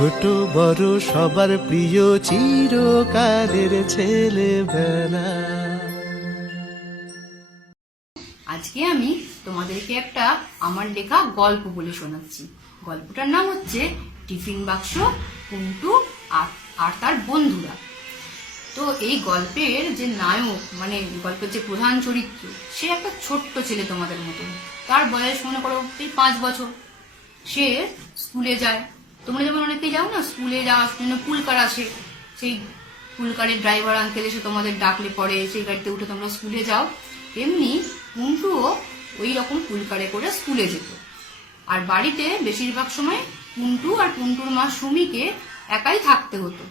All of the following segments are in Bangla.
ছোট বড় সবার প্রিয় চিরকালের ছেলেবেলা। আজকে আমি তোমাদেরকে একটা আমার লেখা গল্প বলে শোনাচ্ছি। গল্পটার নাম হচ্ছে টিফিন বাক্স, পুন্টু আর তার বন্ধুরা। তো এই গল্পের যে নায়ক, মানে গল্পের যে প্রধান চরিত্র, সে একটা ছোট্ট ছেলে তোমাদের মতো। তার বয়স মনে করো এই 5 বছর। সে স্কুলে যায়। তোমরা যেমন অনেকেই যাও না স্কুলে, যাওয়ার জন্য পুলকার আসে, সেই পুলকারের ড্রাইভার আঙ্কেল এসে তোমাদের ডাকলে পরে সেই গাড়িতে উঠে তোমরা স্কুলে যাও। তেমনি পুন্টুও ওই রকম পুলকারে করে স্কুলে যেত। আর বাড়িতে বেশিরভাগ সময় পুন্টু আর পুন্টুর মা সুমিকে একাই থাকতে হতো।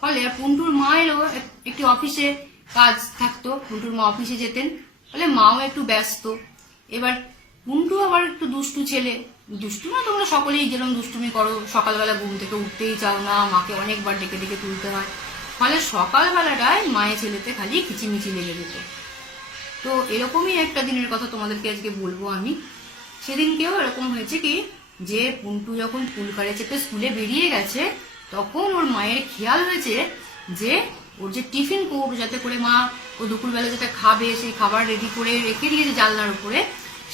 ফলে পুন্টুর মায়েরও একটি অফিসে কাজ থাকতো, পুন্টুর মা অফিসে যেতেন, ফলে মাও একটু ব্যস্ত। এবার পুন্টু আবার একটু দুষ্টু ছেলে। দুষ্টু না, তোমরা সকলেই যেরকম দুষ্টুমি করো, সকালবেলা ঘুম থেকে উঠতেই চাও না, মাকে অনেকবার ডেকে ডেকে তুলতে হয়। ফলে সকালবেলাটায় মায়ের ছেলেতে খালি কিচিমিচি লেগে যেত। তো এরকমই একটা দিনের কথা তোমাদেরকে আজকে বলবো আমি। সেদিনকেও এরকম হয়েছে কি, যে পুন্টু যখন পুলকারে চেপে স্কুলে বেরিয়ে গেছে, তখন ওর মায়ের খেয়াল হয়েছে যে ওর যে টিফিন কৌটো, যাতে করে মা ও দুপুরবেলা যেটা খাবে সেই খাবার রেডি করে রেখে দিয়েছে জানলার উপরে,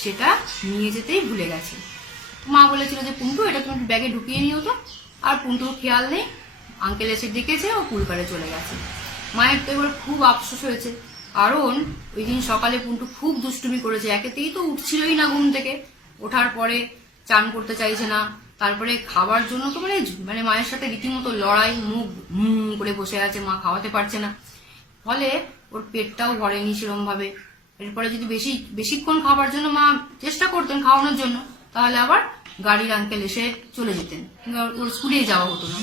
সেটা নিয়ে যেতেই ভুলে গেছে। মা বলেছিল যে পুন্টু এটা তুমি ব্যাগে ঢুকিয়ে নিও তো। আর পুন্টুর খেয়াল নেই, আঙ্কেল এসে ডেকেছে, ও পুলকারে চলে গেছে। মায়ের তো এবার খুব আফসোস হয়েছে, কারণ ওই দিন সকালে পুন্টু খুব দুষ্টুমি করেছে। একেতেই তো উঠছিলই না ঘুম থেকে, ওঠার পরে চান করতে চাইছে না, তারপরে খাবার জন্য তো মানে মায়ের সাথে রীতিমতো লড়াই, মুখ করে বসে আছে, মা খাওয়াতে পারছে না। ফলে ওর পেটটাও ভরেনি সেরকম ভাবে। এরপরে যদি বেশিক্ষণ খাবার জন্য মা চেষ্টা করতেন খাওয়ানোর জন্য, তাহলে আবার গাড়ির আঙ্কেল এসে চলে যেতেন, ওর স্কুলে যাওয়া হতো না।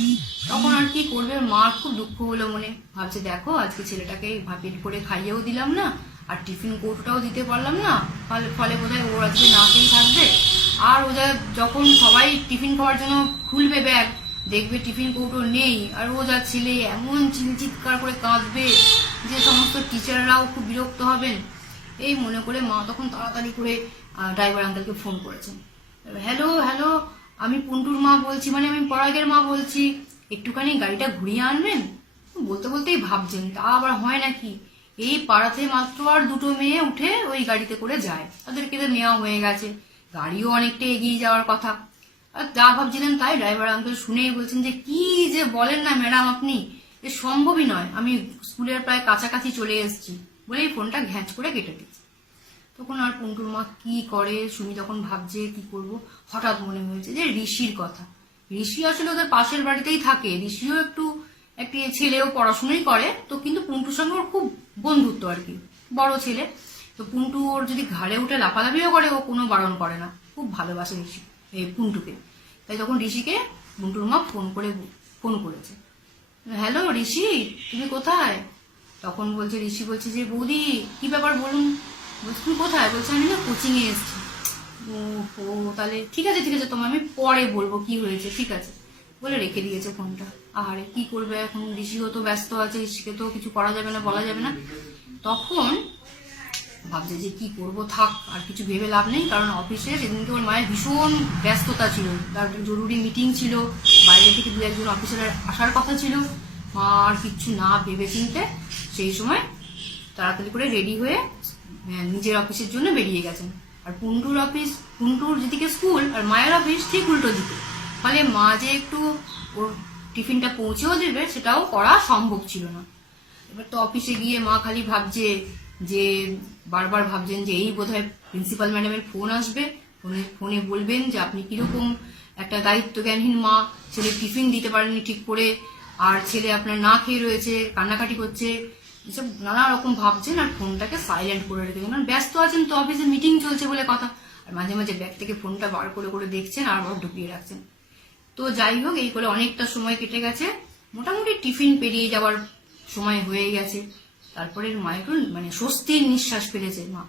তখন আর কি করবে, মার খুব দুঃখ হলো মনে। ভাবছে দেখো আজকে ছেলেটাকে পেট করে খাইয়েও দিলাম না, আর টিফিন কৌটোটাও দিতে পারলাম না, ফলে বোধহয় ও আজকে না খেয়েই থাকবে। আর ও যখন সবাই টিফিন খাওয়ার জন্য খুলবে ব্যাগ, দেখবে টিফিন কৌটো নেই, আর ও যা ছেলে এমন চিৎকার করে কাঁদবে যে সমস্ত টিচাররাও খুব বিরক্ত হবেন। এই মনে করে মা তখন তাড়াতাড়ি করে ড্রাইভার আঙ্কেলকে ফোন করেছেন। হ্যালো হ্যালো, আমি পুন্টুর মা বলছি, মানে আমি পরাগের মা বলছি, একটুখানি গাড়িটা ঘুরিয়ে আনবেন। বলতে বলতেই ভাবছেন তা আবার হয় নাকি, এই পাড়াতে মাত্র আর 2টো মেয়ে উঠে ওই গাড়িতে করে যায়, তাদেরকে তো নেওয়া হয়ে গেছে, গাড়িও অনেকটা এগিয়ে যাওয়ার কথা। আর যা ভাবছিলেন তাই ড্রাইভার আঙ্কেল শুনেই বলছেন যে কি যে বলেন না ম্যাডাম আপনি, এ সম্ভবই নয়, আমি স্কুলের প্রায় কাছাকাছি চলে এসেছি, বলেই ফোনটা ঘ্যাঁচ করে কেটে দিচ্ছে। তখন আর পুন্টুর মা কি করে, সুমি তখন ভাবছে কি করব, হঠাৎ মনে হয়েছে যে ঋষির কথা। ঋষি আসলে ওদের পাশের বাড়িতেই থাকে, ঋষিও একটি ছেলেও পড়াশোনাই করে, তো কিন্তু পুন্টুর সঙ্গে ওর খুব বন্ধুত্ব আর কি, বড় ছেলে। তো পুন্টু ওর যদি ঘাড়ে উঠে লাফালাফিও করে, ও কোনো বারণ করে না, খুব ভালোবাসে ঋষি এই পুন্টুকে। তাই তখন ঋষিকে পুন্টুর মা ফোন করেছে। হ্যালো ঋষি, তুমি কোথায়? তখন ঋষি বলছে যে বৌদি কি ব্যাপার বলুন। বলছি তুমি কোথায়? বলছে আমি না কোচিং এ এসেছি। ও তাহলে ঠিক আছে তোমায় আমি পরে বলবো কি হয়েছে, ঠিক আছে বলে রেখে দিয়েছে ফোনটা। আহারে কি করবে এখন, ঋষিও তো ব্যস্ত আছে, ঋষিকে তো কিছু করা যাবে না, বলা যাবে না। তখন ভাবছে যে কি করব, থাক আর কিছু ভেবে লাভ নেই, কারণ অফিসে সেদিনকে ওর মায়ের ভীষণ ব্যস্ততা ছিল, তার জরুরি মিটিং ছিল, বাইরে থেকে 2-1 অফিসার আসার কথা ছিল। মা আর কিচ্ছু না ভেবে চিনতে সেই সময় তাড়াতাড়ি করে রেডি হয়ে নিজের অফিসের জন্য বেরিয়ে গেছেন। আর পুন্টুর যেদিকে স্কুল আর মায়ের অফিস ঠিক উল্টো দিকে, ফলে মা যে একটু ওর টিফিনটা পৌঁছেও দেবে সেটাও করা সম্ভব ছিল না। এবার তো অফিসে গিয়ে মা খালি বারবার ভাবছেন যে এই বোধহয় প্রিন্সিপাল ম্যাডামের ফোন আসবে, ফোনে বলবেন যে আপনি কিরকম একটা দায়িত্বজ্ঞানহীন মা, ছেলে টিফিন দিতে পারেননি ঠিক করে, আর ছেলে আপনার না খেয়ে রয়েছে, কান্নাকাটি করছে, এসব নানা রকম ভাবছেন। আর ফোনটাকে সাইলেন্ট করে রেখেছেন, কারণ ব্যস্ত আছেন তো, অফিসে মিটিং চলছে বলে কথা। আর মাঝে মাঝে ব্যাগ থেকে ফোনটা বার করে দেখছেন আর আবার ঢুকিয়ে রাখছেন। তো যাই হোক, এই করে অনেকটা সময় কেটে গেছে, মোটামুটি টিফিন পেরিয়ে যাওয়ার সময় হয়ে গেছে। তারপরে মায়ের মানে স্বস্তির নিঃশ্বাস ফেলেছে মা।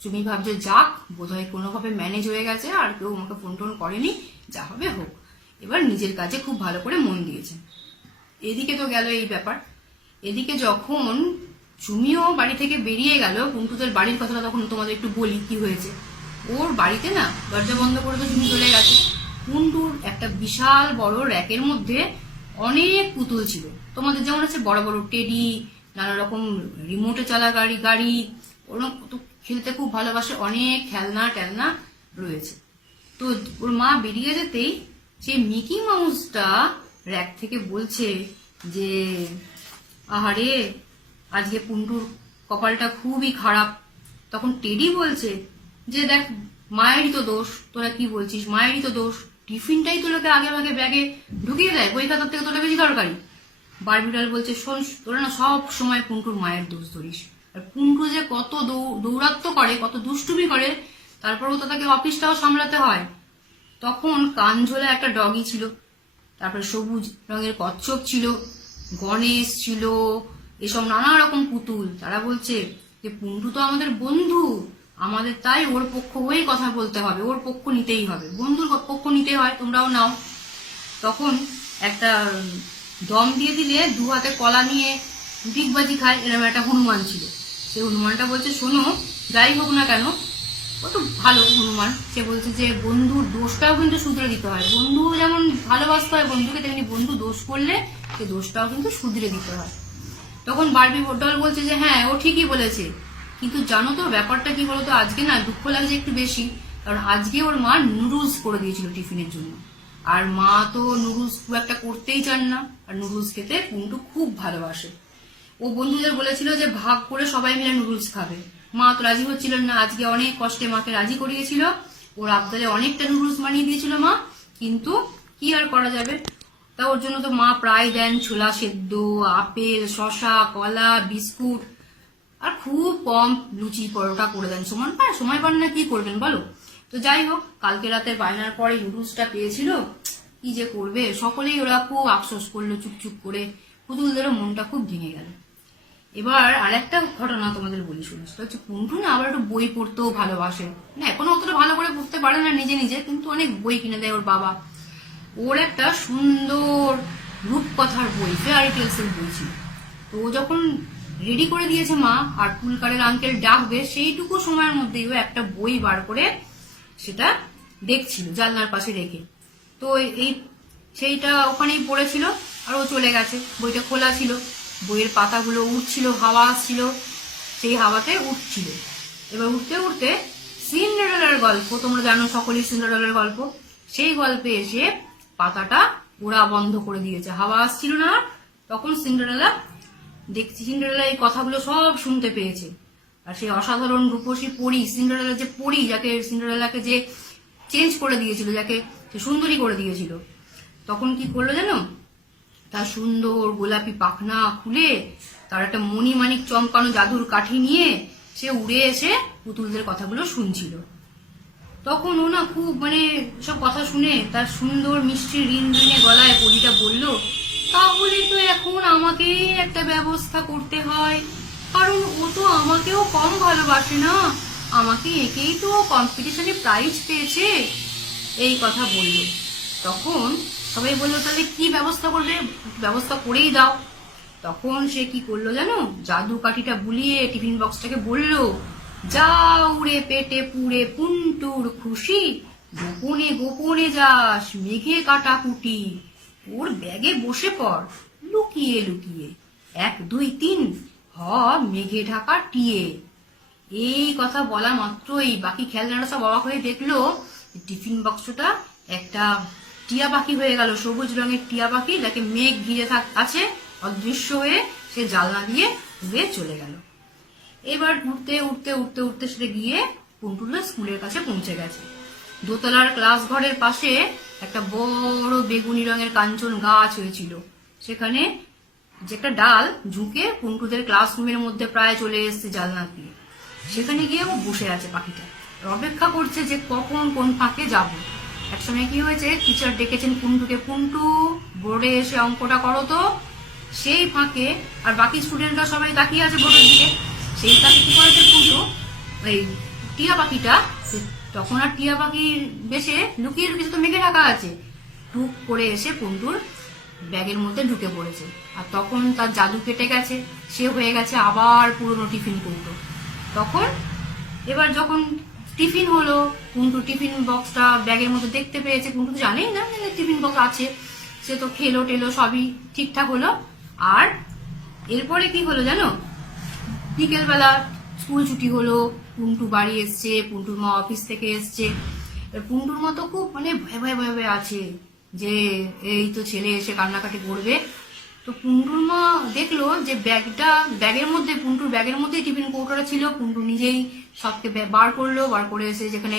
তুমি ভাবছে যাক বোধহয় কোনোভাবে ম্যানেজ হয়ে গেছে, আর কেউ আমাকে ফোন টোন করেনি, যা হবে হোক। এবার নিজের কাজে খুব ভালো করে মন দিয়েছে। এদিকে তো গেল এই ব্যাপার। এদিকে যখন চুমিও বাড়ি থেকে বেরিয়ে গেল, পুন্টুদের বাড়ির কথাটা তখন তোমাদের একটু বলি কি হয়েছে। ওর বাড়িতে না দরজা বন্ধ করে তো চুমি চলে গেছে, পুন্টুর একটা বিশাল বড় র্যাকের মধ্যে অনেক পুতুল ছিল। তোমাদের যেমন আছে বড় বড় টেডি, নানা রকম রিমোটে চালা গাড়ি গাড়ি, ওরকম তো খেলতে খুব ভালোবাসে, অনেক খেলনা টেলনা রয়েছে। তো ওর মা বেরিয়ে যেতেই সে মিকি মাউসটা র্যাক থেকে বলছে যে আহারে আজকে পুন্টুর কপালটা খুবই খারাপ। তখন টেডি বলছে যে দেখ মায়েরই তো দোষ, তোরা কি বলছিস, মায়েরই তো দোষ, টিফিনটাই তো লোকে আগে ভাগে ব্যাগে ঢুকিয়ে দেয়, বই খাতার থেকে তোরা বেশি দরকারি। বারবিডাল বলছে শোন, তোরা না সব সময় পুন্টুর মায়ের দোষ ধরিস, আর পুন্টু যে কত দৌরাত্ম করে, কত দুষ্টুমি করে, তারপরেও তো তাকে অফিসটাও সামলাতে হয়। তখন কানঝোলা একটা ডগি ছিল, তারপরে সবুজ রঙের কচ্ছপ ছিল, গণেশ ছিল, এসব নানা রকম পুতুল। তারা বলছে যে পুন্টু তো আমাদের বন্ধু, আমাদের তাই ওর পক্ষ হয়ে কথা বলতে হবে, ওর পক্ষ নিতেই হবে, বন্ধুর পক্ষ নিতে হয়, তোমরাও নাও। তখন একটা দম দিয়ে দিলে দু হাতে কলা নিয়ে ডিগবাজি খায় এরকম একটা হনুমান ছিল। সেই হনুমানটা বলছে শোনো, যাই হোক না কেন ও তো ভালো হনুমান, সে বলছে যে বন্ধুর দোষটাও কিন্তু শুধরে দিতে হয়, বন্ধু যেমন ভালোবাসতে হয় বন্ধুকে, তেমনি বন্ধু দোষ করলে সে দোষটাও কিন্তু শুধরে দিতে হয়। তখন বারবি ডল বলছে যে হ্যাঁ ও ঠিকই বলেছে, কিন্তু জানো তো ব্যাপারটা কি বলতো, আজকে না দুঃখ লাগছে একটু বেশি, কারণ আজকে ওর মা নুডলস করে দিয়েছিল টিফিনের জন্য, আর মা তো নুডলস খুব একটা করতেই চান না, আর নুডলস খেতে পুন্টু খুব ভালোবাসে। ও বন্ধুদের বলেছিল যে ভাগ করে সবাই মিলে নুডলস খাবে, মা তো রাজি হচ্ছিলেন না, আজকে অনেক কষ্টে মাকে রাজি করিয়েছিল, ওর আবদারে অনেকটা নুডলস বানিয়ে দিয়েছিল মা, কিন্তু কি আর করা যাবে। তা ওর জন্য তো মা প্রায় দেন ছোলা সেদ্ধ, আপেল, শশা, কলা, বিস্কুট, আর খুব কম লুচি পরোটা করে দেন। সময় পান না, কি করবেন বলো। তো যাই হোক, কালকে রাতের বায়নার পরে নুডলসটা পেয়েছিল, কি যে করবে, সকলেই ওরা খুব আফসোস করলো চুপচুপ করে, পুতুলদেরও মনটা খুব ভেঙে গেল। এবার আরেকটা ঘটনা তোমাদের বলি শুনে, সেটা হচ্ছে পুন্টু না আবার একটু বই পড়তেও ভালোবাসে, না এখনো অতটা ভালো করে পড়তে পারে না নিজে নিজে, কিন্তু অনেক বই কিনে দেয় ওর বাবা। ওর একটা সুন্দর রূপকথার বই, ফেয়ারি টেলস এর বই ছিল। তো ও যখন রেডি করে দিয়েছে মা, আর পুলকারের আঙ্কেল ডাকবে, সেইটুকু সময়ের মধ্যেই ও একটা বই বার করে সেটা দেখছিল জানলার পাশে রেখে। তো এই সেইটা ওখানেই পড়েছিল, আর ও চলে গেছে, বইটা খোলা ছিল, বইয়ের পাতাগুলো উঠছিল, হাওয়া আসছিল, সেই হাওয়াতে উঠছিল। এবার উঠতে উঠতে সিন্ডারেলার গল্প, তোমরা জানো সকলেই সিন্ডারেলার গল্প, সেই গল্পে এসে পাতাটা ওরা বন্ধ করে দিয়েছে, হাওয়া আসছিল না। তখন সিন্ডারেলা এই কথাগুলো সব শুনতে পেয়েছে, আর সেই অসাধারণ রূপসী পরী, সিন্ডারেলা যে পরী, যাকে সিন্ডারেলাকে যে চেঞ্জ করে দিয়েছিল, যাকে সে সুন্দরী করে দিয়েছিল, তখন কি করলো জানো, তার সুন্দর গোলাপি পাখনা খুলে তার একটা মণিমাণিক চমকানো জাদুর কাঠি নিয়ে সে উড়ে এসে পুতুলদের কথাগুলো শুনছিল। তখন ও না খুব সব কথা শুনে তার সুন্দর মিষ্টি রিনরিনে গলায় পরীটা বলল, তাহলে তো এখন আমাকেই একটা ব্যবস্থা করতে হয়, কারণ ও তো আমাকেও কম ভালোবাসে না, আমাকে একেই তো কম্পিটিশনে প্রাইজ পেয়েছে, এই কথা বলল। তখন সবাই বললো তাহলে কি ব্যবস্থা করবে, ব্যবস্থা করেই দাও। তখন সে কি করলো জানো, জাদু কাঠিটা বুলিয়ে টিফিন বক্সটাকে বলল, যা উড়ে পেটে পুড়ে পুন্টুর খুশি, গোপনে গোপনে যাস মেঘে কাটা কুটি, ওর ব্যাগে বসে পড় লুকিয়ে লুকিয়ে, 1 2 3 হ মেঘে ঢাকা টিয়ে। এই কথা বলা মাত্রই বাকি খেলনারা সব অবাক হয়ে দেখলো টিফিন বাক্সটা একটা টিয়া পাখি হয়ে গেল, সবুজ রঙের টিয়া পাখি, যাকে মেঘ ঘিরে আছে, অদৃশ্য হয়ে সে জানলা দিয়ে উড়ে চলে গেল। এবার উঠতে উঠতে উঠতে উঠতে সেটা গিয়ে পুন্টুলের স্কুলের কাছে পৌঁছে গেছে। দোতলার ক্লাস ঘরের পাশে একটা বড় বেগুনি রঙের কাঞ্চন গাছ হয়েছিল, সেখানে যে একটা ডাল ঝুঁকে পুন্টুদের ক্লাসরুমের মধ্যে প্রায় চলে এসছে জানলা দিয়ে, সেখানে গিয়ে ও বসে আছে পাখিটা, অপেক্ষা করছে যে কখন কোন ফাঁকে যাবো। একসময় কি হয়েছে, টিচার ডেকেছেন পুন্টুকে, পুন্টু বোর্ডে এসে অঙ্কটা করো তো। সেই ফাঁকে আর বাকি স্টুডেন্টরা সবাই তাকিয়ে আছে বোর্ডের দিকে, সেই ফাঁকে কি করেছে পুন্টু, এই টিয়া পাখিটা, তখন আর টিয়া পাখির বেশে লুকিয়ে লুকিয়ে তো মেঘে ঢাকা আছে, টুক করে এসে পুন্টুর ব্যাগের মধ্যে ঢুকে পড়েছে। আর তখন তার জাদু কেটে গেছে, সে হয়ে গেছে আবার পুরনো টিফিন পুন্টু। তখন এবার যখন টিফিন হলো, পুন্টু টিফিন বক্সটা ব্যাগের মধ্যে দেখতে পেয়েছে, পুন্টু তো জানেই না যে টিফিন বক্স আছে, সে তো খেলো টেলো সবই ঠিকঠাক হলো। আর এরপরে কি হলো জানো, বিকেলবেলা স্কুল ছুটি হলো, পুন্টু বাড়ি এসছে, পুন্টুর মা অফিস থেকে এসছে। এবার পুন্টুর মা তো খুব মানে ভয়ে ভয়ে ভয়ে ভয়ে আছে যে এই তো ছেলে এসে কান্নাকাটি করবে। তো পুন্টুর মা দেখলো যে ব্যাগের মধ্যে, পুন্টুর ব্যাগের মধ্যেই টিফিন কৌটোটা ছিল। পুন্টু নিজেই সবকে বার করলো, বার করে এসে যেখানে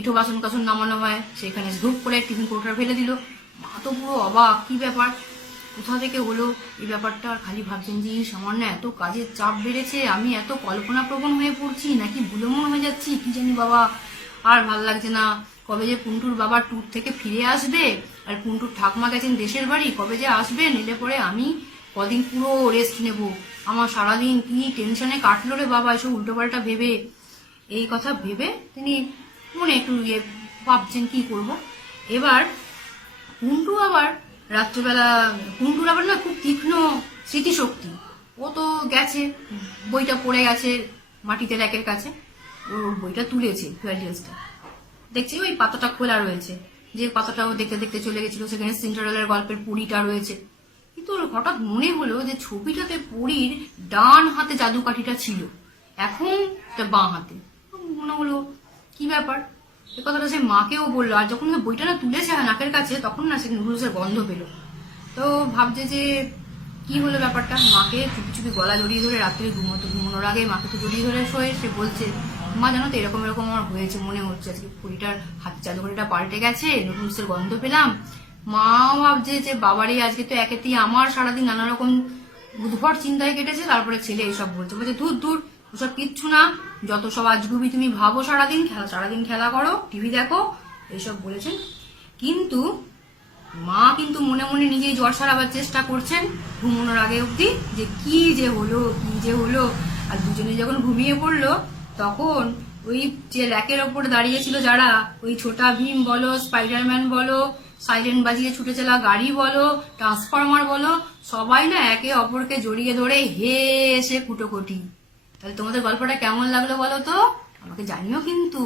ইটো বাসন কাসন নামানো হয় সেখানে ধূপ করে টিফিন কৌটোটা ফেলে দিল। মা তো পুরো অবাক, কি ব্যাপার, কোথা থেকে হলো এই ব্যাপারটা। আর খালি ভাবছেন যে আমার না এত কাজের চাপ বেড়েছে, আমি এত কল্পনা প্রবণ হয়ে পড়ছি নাকি ভুলমন হয়ে যাচ্ছি, কি জানি বাবা। আর ভাল লাগছে না, কবে যে পুন্টুর বাবা ট্যুর থেকে ফিরে আসবে, আর পুন্টুর ঠাকমা গেছেন দেশের বাড়ি, কবে যে আসবে, নিলে পরে আমি কদিন পুরো রেস্ট নেব। আমার সারাদিন কি টেনশনে কাটলো রে বাবা এসব উল্টোপাল্টা ভেবে। এই কথা ভেবে তিনি মনে একটু ভাবছেন কি করব। এবার পুন্টু আবার রাত্রেবেলা, পুন্টুর আবার না খুব তীক্ষ্ণ স্মৃতিশক্তি। ও তো গেছে, বইটা পড়ে গেছে মাটিতে র্যাকের কাছে, ও বইটা তুলেছে, টুয়েলভ, দেখছি ওই পাতাটা খোলা রয়েছে, যে পাতাটা ও দেখতে দেখতে চলে গেছিল, সেখানে সিন্ডারেলার গল্পের পরীটা রয়েছে। কিন্তু ওর হঠাৎ মনে হলো যে ছবিটাতে পরীর ডান হাতে জাদুকাঠিটা ছিল, এখন এটা বাঁ হাতে। মনে হলো কি ব্যাপার, এ কথাটা সে মাকেও বললো। আর যখন বইটা না তুলেছে নাকের কাছে, তখন না সে নুডলসের গন্ধ পেলো। তো ভাবছে যে কি হলো ব্যাপারটা, মাকে চুপি চুপি গলা জড়িয়ে ধরে, রাত্রে ঘুমানোর আগে মাকে তো জড়িয়ে ধরে শোয়ে, সে বলছে মা জানো তো এরকম এরকম আমার হয়েছে, মনে হচ্ছে আজকে পরীটার হাত জাদুঘড়িটা পাল্টে গেছে, নুডলসের গন্ধ পেলাম। মা ভাবছে যে বাবারে আজকে তো একেতেই আমার সারাদিন নানা রকম উদ্ভট চিন্তায় কেটেছে, তারপরে ছেলে এইসব বলছে, বলছে দূর দূর ওসব কিচ্ছু না, যত সব আজগুবি তুমি ভাবো, সারাদিন খেলা করো, টিভি দেখো, এইসব বলেছেন। কিন্তু মা কিন্তু মনে মনে নিজেই জ্বর সারাবার চেষ্টা করছেন ঘুমানোর আগে অব্দি, যে কি যে হলো। আর দুজনে যখন ঘুমিয়ে পড়লো, তখন ওই যে র্যাকের ওপর দাঁড়িয়েছিল যারা, ওই ছোটা ভীম বলো, স্পাইডারম্যান বলো, সাইরেন বাজিয়ে ছুটে চলা গাড়ি বলো, ট্রান্সফরমার বলো, সবাই না একে অপরকে জড়িয়ে ধরে হেসে কুটোকুটি। তাহলে তোমাদের গল্পটা কেমন লাগলো বলো তো, আমাকে জানিও কিন্তু।